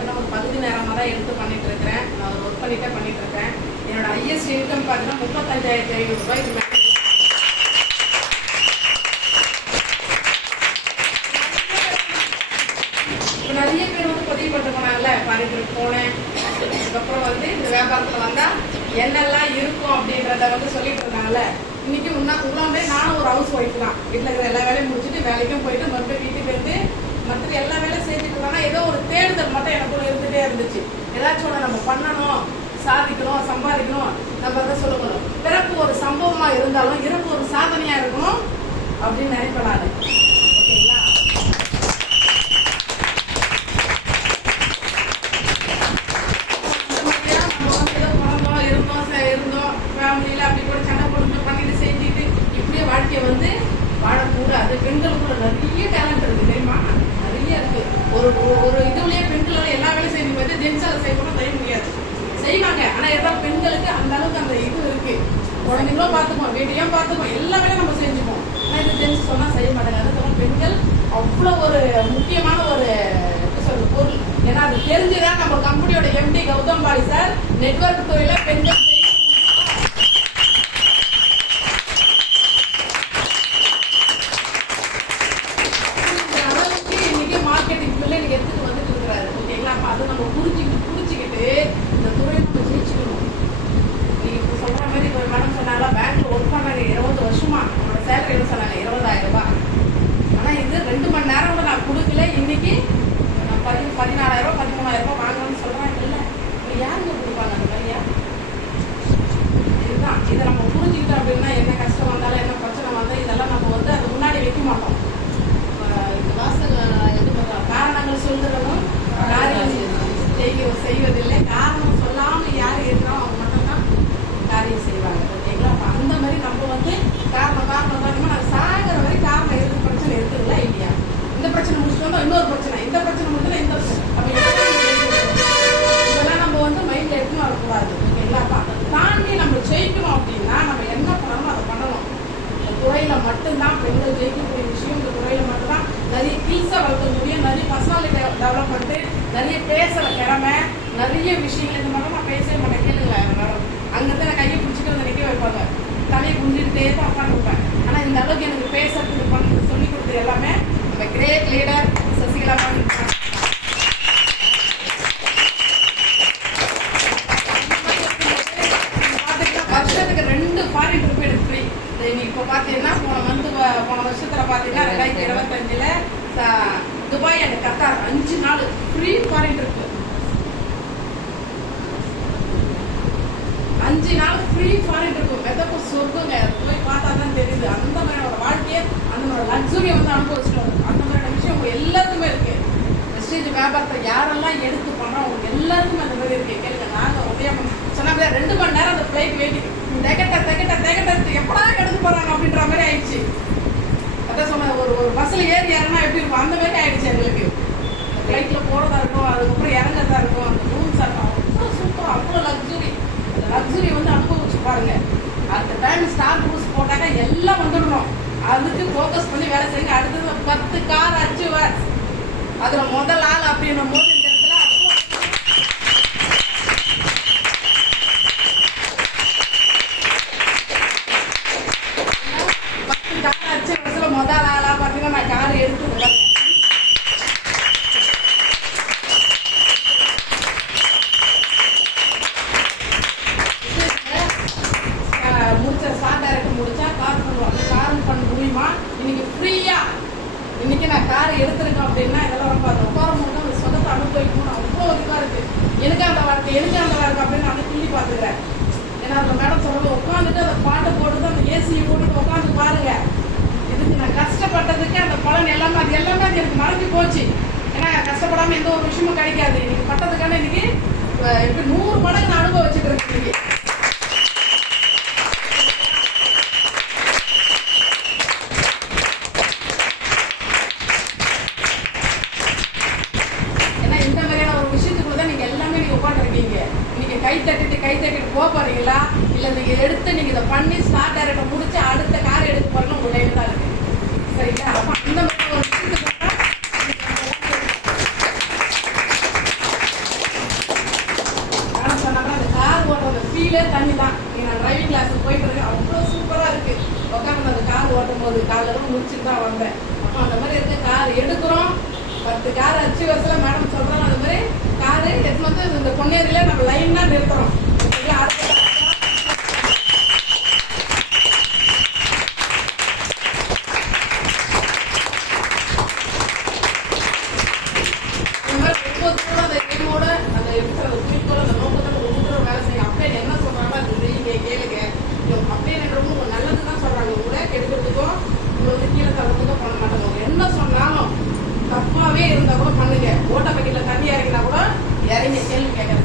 பார்த்தீங்கன்னா ஒரு பகுதி நேரமாக தான் எடுத்து பண்ணிட்டு இருக்கிறேன். நான் ஒரு ஒர்க் பண்ணிட்டு இருக்கேன். என்னோட ஹையஸ்ட் இன்கம் பார்த்தீங்கன்னா 35,500 ரூபாய். இது நிறைய பேர் வந்து பதிவு பண்ணிட்டு போனாங்கல்ல, பண்ணிட்டு போனேன். அதுக்கப்புறம் வந்து இந்த வியாபாரத்தில் வந்தால் என்னெல்லாம் இருக்கும் அப்படின்றத வந்து சொல்லிட்டு இருந்தாங்கல்ல. இன்னைக்கு உள்ளாமே நானும் ஒரு ஹவுஸ் ஒய்ஃப் தான். வீட்டில் இருக்கிற எல்லா வேலையும் முடிச்சுட்டு வேலைக்கும் போயிட்டு மறுபடியும் வீட்டுக்கு வந்து மற்ற எல்லா வேலையும் செஞ்சுட்டு இருந்தாங்கன்னா ஏதோ ஒரு தேடுதல் மட்டும் எனக்குள்ள இருந்துகிட்டே இருந்துச்சு. ஏதாச்சும் ஒன்று நம்ம பண்ணணும், சாதிக்கணும், சம்பாதிக்கணும். நம்ம அதை சொல்லணும். பிறப்பு ஒரு சம்பவமா இருந்தாலும் இறப்பு ஒரு சாதனையா இருக்கணும் அப்படின்னு நினைப்பேன் நான். ஓகேங்களா? இருந்தோம் ஃபேமிலியில அப்படி கூட சண்டை போட்டு பண்ணிட்டு செஞ்சுட்டு இப்படியே வாழ்க்கையை வந்து வாழக்கூடாது. பெண்களுக்குள்ள நிறைய டேலண்ட் இருக்கு தெரியுமா? நிறைய இருக்கு. ஒரு இதுலயே பெண்களால எல்லா வேலையும் செய்ய முடியாது. ஜென்ஸால செய்யணும் செய்ய முடியாது, செய்வாங்க. ஆனா ஏதாவது பெண்களுக்கு அந்த அளவுக்கு அந்த இது இருக்கு. குழந்தைங்களும் பார்த்துப்போம், வீட்டையும் பார்த்துப்போம், எல்லா வேலையும் நம்ம செஞ்சுப்போம். ஆனா இது ஜென்ஸ் சொன்னா செய்ய மாட்டாங்க. அதுக்காக பெண்கள் அவ்வளோ ஒரு முக்கியமான ஒரு பொருள். ஏன்னா அது தெரிஞ்சுதான் நம்ம கம்பெனியோட MD Gautam Bali sir network துறையில பெண்கள் எடுத்துட்டு வந்துட்டு இருக்கிறாரு. ஓகேங்களா? அப்ப அதை நம்ம புரிஞ்சுக்கிட்டு இந்த துறையை நம்ம ஜெயிச்சுக்கணும். நீங்க இப்ப சொல்ற மாதிரி ஒரு மேடம் சொன்னாங்களா, பேங்க்ல ஒர்க் பண்ணாங்க 20 வருஷமா. அவனோட சேலரி என்ன சொன்னாங்க? 20,000 ரூபாய். ஆனா இது 2 மணி நேரம் கூட நான் கொடுக்கல. இன்னைக்கு 14,000 13,000 ரூபாய் வாங்கணும்னு சொல்றாங்க. இல்ல யாருங்க கொடுப்பாங்க அந்த மாதிரியா? இதுதான். இதை நம்ம புரிஞ்சுக்கிட்டோம் அப்படின்னா என்ன கஷ்டம் வந்தாலும் என்ன பிரச்சனை வந்தாலும் இதெல்லாம் நம்ம வந்து அதை முன்னாடி வைக்க மாட்டோம். காரணங்கள் சொல்றதும் காரியம் செய்வதில்லை. காரணம் சொல்லாம யாரு இருக்கிறோம் அவங்க மட்டும்தான் காரியம் செய்வாங்க. ஓகேங்களா? அப்ப அந்த மாதிரி நம்ம வந்து காரணம் நாங்கள் சாகிற வரை காரணம் எதுக்கு பிரச்சனை இருக்குங்களா இல்லையா? இந்த பிரச்சனை முடிச்சுட்டோம் இன்னொரு பிரச்சனை, இந்த பிரச்சனை முடிச்சுனா இந்த பிரச்சனை. அப்ப இதெல்லாம் நம்ம வந்து மைண்ட்ல எடுத்துன்னு வரக்கூடாது. ஓகேங்களா? அப்ப அதை தாண்டி நம்ம ஜெயிக்கணும் அப்படின்னா நம்ம என்ன பண்ணணும் அதை பண்ணணும். இந்த துறையில மட்டும்தான் பெண்கள் ஜெயிக்கக்கூடிய விஷயம். இந்த துறையில மட்டும்தான் நிறைய ஸ்கில்ஸை வளர்க்க முடியும், நிறைய பர்சனாலிட்டி டெவலப்மெண்ட்டு, நிறைய பேசுகிற திறமை, நிறைய விஷயங்கள். இந்த மாதிரி நான் பேசவே மாட்டேன். கேளுங்களேன் மேடம், அங்கேருந்து நான் கையை பிடிச்சிட்டு வந்து நிற்க வைப்பாங்க, தலையை குஞ்சிக்கிட்டே தான் உட்காந்துருப்பேன். ஆனால் இந்த அளவுக்கு எனக்கு பேசுறதுக்கு பண்ண சொல்லிக் கொடுத்தது எல்லாமே நம்ம கிரேட் லீடர் சசிகலா மேடம். வருஷத்துக்கு 2 ஃபாரின் ட்ரிப் எனக்கு ஃப்ரீ. இப்போ பார்த்தீங்கன்னா போன வருஷத்துல பார்த்தீங்கன்னா 2025 துபாய் அண்ட் கத்தார் 5 நாள் ஃப்ரீ ஃபாரின் ட்ரிப். 5 நாள் ஃப்ரீ ஃபாரின் ட்ரிப். மெதப்போ சொர்க்குங்க. போய் பார்த்தா தான் தெரியுது. அந்த மாதிரியோட வாழ்க்கையை அந்த லக்ஸுரியை வந்து அனுபவிச்சுட்டு அந்த மாதிரியான விஷயம் உங்க எல்லாருக்குமே இருக்கு. ப்ரெஸ்டீஜ் வியாபாரத்தை யாரெல்லாம் எடுத்து பண்றோம் அவங்க எல்லாருக்குமே அந்த மாதிரி இருக்கு. கேளுங்க, நாங்கள் உதயம் சொன்ன 2 மணி நேரம் அந்த ஃபிளைட் வெயிட்டிங் திகட்ட எப்படா எடுத்து போறாங்க அப்படின்ற மாதிரி ஆயிடுச்சு. அதான் சொன்ன ஒரு பஸ்ல ஏறி இறங்கினா எப்படி இருக்கும் அந்த மாதிரி ஆயிடுச்சு எங்களுக்கு. ஃபிளைட்ல போறதா இருக்கும், அதுக்கப்புறம் இறங்குறதா இருக்கும், அந்த ரூம்ஸா இருக்கும், அவ்வளோ சூப்பர், அவ்வளோ லக்ஸுரி. அந்த லக்ஸுரி வந்து அனுபவிச்சு பாருங்க. அந்த டைம் ஸ்டார் ரூல்ஸ் போட்டாக்கா எல்லாம் வந்துடணும். அதுக்கு ஃபோக்கஸ் பண்ணி வேலை செய்யுங்க. அடுத்தது 10 கார் அச்சீவர். அதுல முதல் ஆள் அப்படின்னும் போது இந்த இடத்துல 10 கார் அச்சீவர்ஸ்ல முதல் ஆளா பார்த்தீங்கன்னா நான் கார் எடுத்து முடிச்ச ஸ்டார் டைரக்ட் முடிச்சா கார் பண்ணுவாங்க. கார் பண்ண முடியுமா இன்னைக்கு ஃப்ரீயா? இன்னைக்கு நான் கார் எடுத்திருக்கேன் அப்படின்னா இதெல்லாம் ரொம்ப அந்த உட்காரம்போது அந்த சொந்தத்தை அனுபவிக்கணும்னு அவ்வளோ இதுவாக இருக்கு. எனக்கு அந்த வாழ்க்கை அப்படின்னு நான் கிள்ளி பார்த்துக்கிறேன். ஏன்னா அந்த மேடம் சொல்றது உட்காந்துட்டு அந்த பாட்டு போட்டுட்டு அந்த ஏசியை போட்டுட்டு உட்காந்து பாருங்க. இதுக்கு நான் கஷ்டப்பட்டதுக்கு அந்த பலன் எல்லாமே அது எனக்கு மறைஞ்சு போச்சு. ஏன்னா கஷ்டப்படாம எந்த ஒரு விஷயமும் கிடைக்காது. இன்னைக்கு பட்டதுக்கான இன்னைக்கு இப்படி 100 மடங்கு நான் அனுபவிச்சுட்டு இருக்கேன். கை தட்டிட்டு போறீங்களா இல்ல நீங்க எடுத்து நீங்க இதை பண்ணி ஸ்டார்ட் டைரக்ட முடிச்சு அடுத்த கார் எடுக்க போறீங்க உங்க கையில தான் இருக்கு. சரிங்களா? அப்ப அந்த மாதிரி ஒரு போகுது. காலையில் முடிச்சுட்டு தான் வந்தேன். அப்போ அந்த மாதிரி இருக்க கார் எடுக்கிறோம். 10 கார் அச்சு வருஷம் மேடம் சொல்கிறாங்க. அந்த மாதிரி காரு எடுத்து வந்து இந்த பொன்னேரியில் நம்ம லைனாக நிறுத்துறோம். தப்பாவே இருந்தா கூட பண்ணுங்க. ஓட்ட பக்கெட்ல தண்ணி இறங்கினா கூட இறங்கி கேள்வி கேட்கற